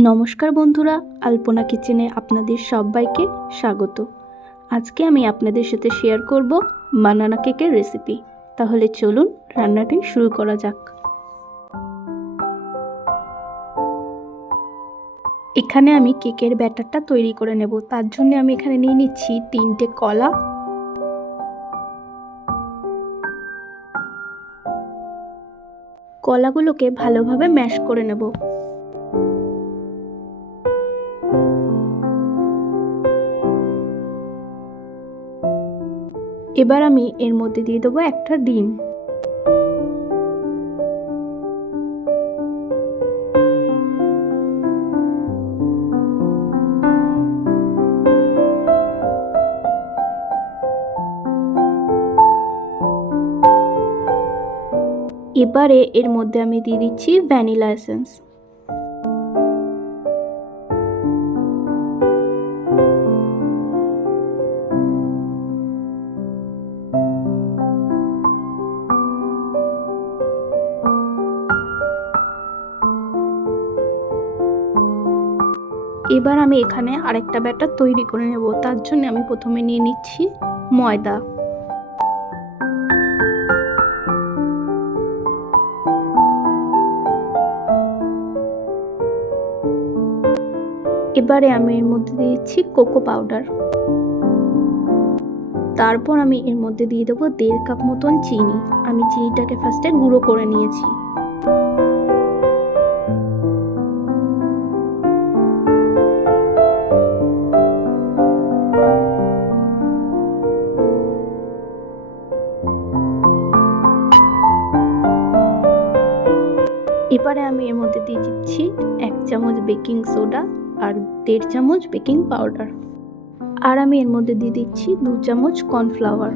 নমস্কার বন্ধুরা, আলপনা কিচেনে আপনাদের সবাইকে স্বাগত। আজকে আমি আপনাদের সাথে শেয়ার করব বানানা কেকের রেসিপি তাহলে চলুন রান্নাটি শুরু করা যাক। এখানে আমি কেকের ব্যাটারটা তৈরি করে নেব। তার জন্য আমি এখানে নিয়ে নিচ্ছি তিনটে কলা। কলাগুলোকে ভালোভাবে ম্যাশ করে নেব। এবার আমি এর মধ্যে দিয়ে দেবো একটা ডিম। এবারে এর মধ্যে আমি দিয়ে দিচ্ছি ভ্যানিলা এসেন্স। এবার আমি এখানে আরেকটা ব্যাটার তৈরি করে নেব। তার জন্য আমি প্রথমে নিয়ে নিচ্ছি ময়দা। এবারে আমি এর মধ্যে দিয়েছি কোকো পাউডার। তারপর আমি এর মধ্যে দিয়ে দেবো দেড় কাপ মতন চিনি। আমি চিনিটাকে ফার্স্টে গুঁড়ো করে নিয়েছি। এবারে আমি এর মধ্যে দিয়ে দিচ্ছি এক চামচ বেকিং সোডা আর দেড় চামচ বেকিং পাউডার। আর আমি এর মধ্যে দিয়ে দিচ্ছি দু চামচ কর্নফ্লাওয়ার।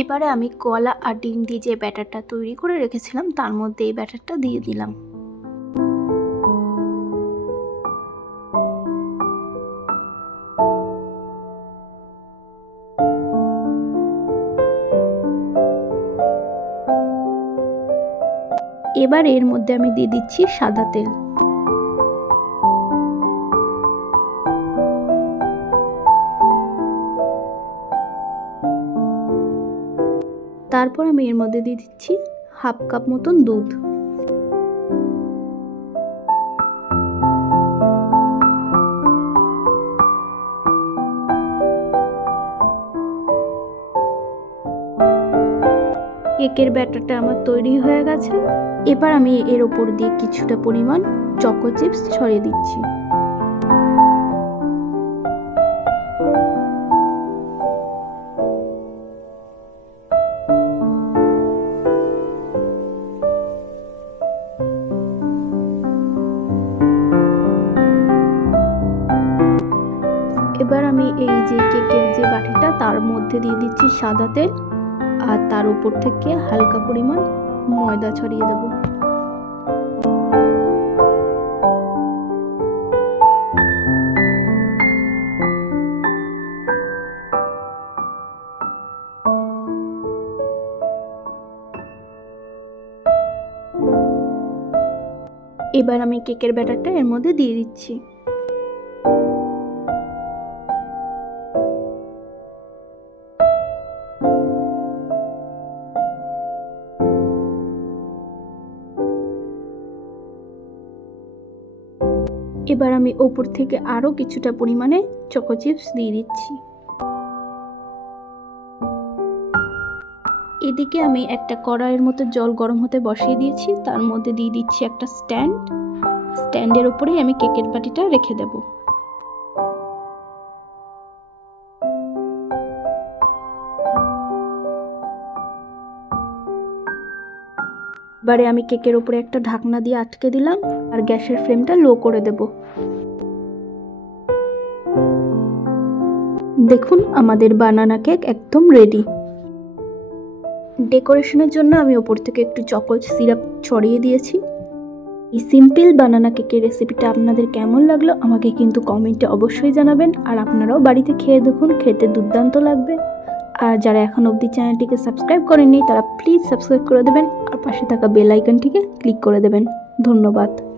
এবারে আমি কলা আর ডিম দিয়ে যে ব্যাটারটা তৈরি করে রেখেছিলাম, তার মধ্যে এই ব্যাটারটা দিয়ে দিলাম। এবার এর মধ্যে আমি দিয়ে দিচ্ছি সাদা তেল। তারপর আমি এর মধ্যে দিয়ে দিচ্ছি হাফ কাপ মতন দুধ। কেকের ব্যাটারটা আমার তৈরি হয়ে গেছে। এবার আমি এর ওপর দিয়ে কিছুটা পরিমাণ চকো চিপস ছড়িয়ে দিচ্ছি। এবার আমি এই যে কেকের যে বাটিটা, তার মধ্যে দিয়ে দিচ্ছি সাদা তেল। আর তার উপর থেকে হালকা পরিমাণ ময়দা ছড়িয়ে দেব। এবার আমি কেকের ব্যাটারটা এর মধ্যে দিয়ে দিচ্ছি। এবার আমি ওপর থেকে আরও কিছুটা পরিমাণে চকো চিপস দিয়ে দিচ্ছি। এদিকে আমি একটা কড়াইয়ের মতো জল গরম হতে বসিয়ে দিয়েছি, তার মধ্যে দিয়ে দিচ্ছি একটা স্ট্যান্ড স্ট্যান্ডের ওপরেই আমি কেকের বাটিটা রেখে দেব। এবারে আমি কেকের ওপরে একটা ঢাকনা দিয়ে আটকে দিলাম আর গ্যাসের ফ্লেমটা লো করে দেব। দেখুন, আমাদের বানানা কেক একদম রেডি ডেকোরেশনের জন্য আমি ওপর থেকে একটু চকোলেট সিরাপ ছড়িয়ে দিয়েছি। এই সিম্পল বানানা কেকের রেসিপিটা আপনাদের কেমন লাগল আমাকে কিন্তু কমেন্টে অবশ্যই জানাবেন আর আপনারাও বাড়িতে খেয়ে দেখুন, খেতে দুর্দান্ত লাগবে। আর যারা এখন অবধি চ্যানেলটিকে সাবস্ক্রাইব করেননি, তারা প্লিজ সাবস্ক্রাইব করে দেবেন আর পাশে থাকা বেল আইকনটিকে ক্লিক করে দেবেন। ধন্যবাদ।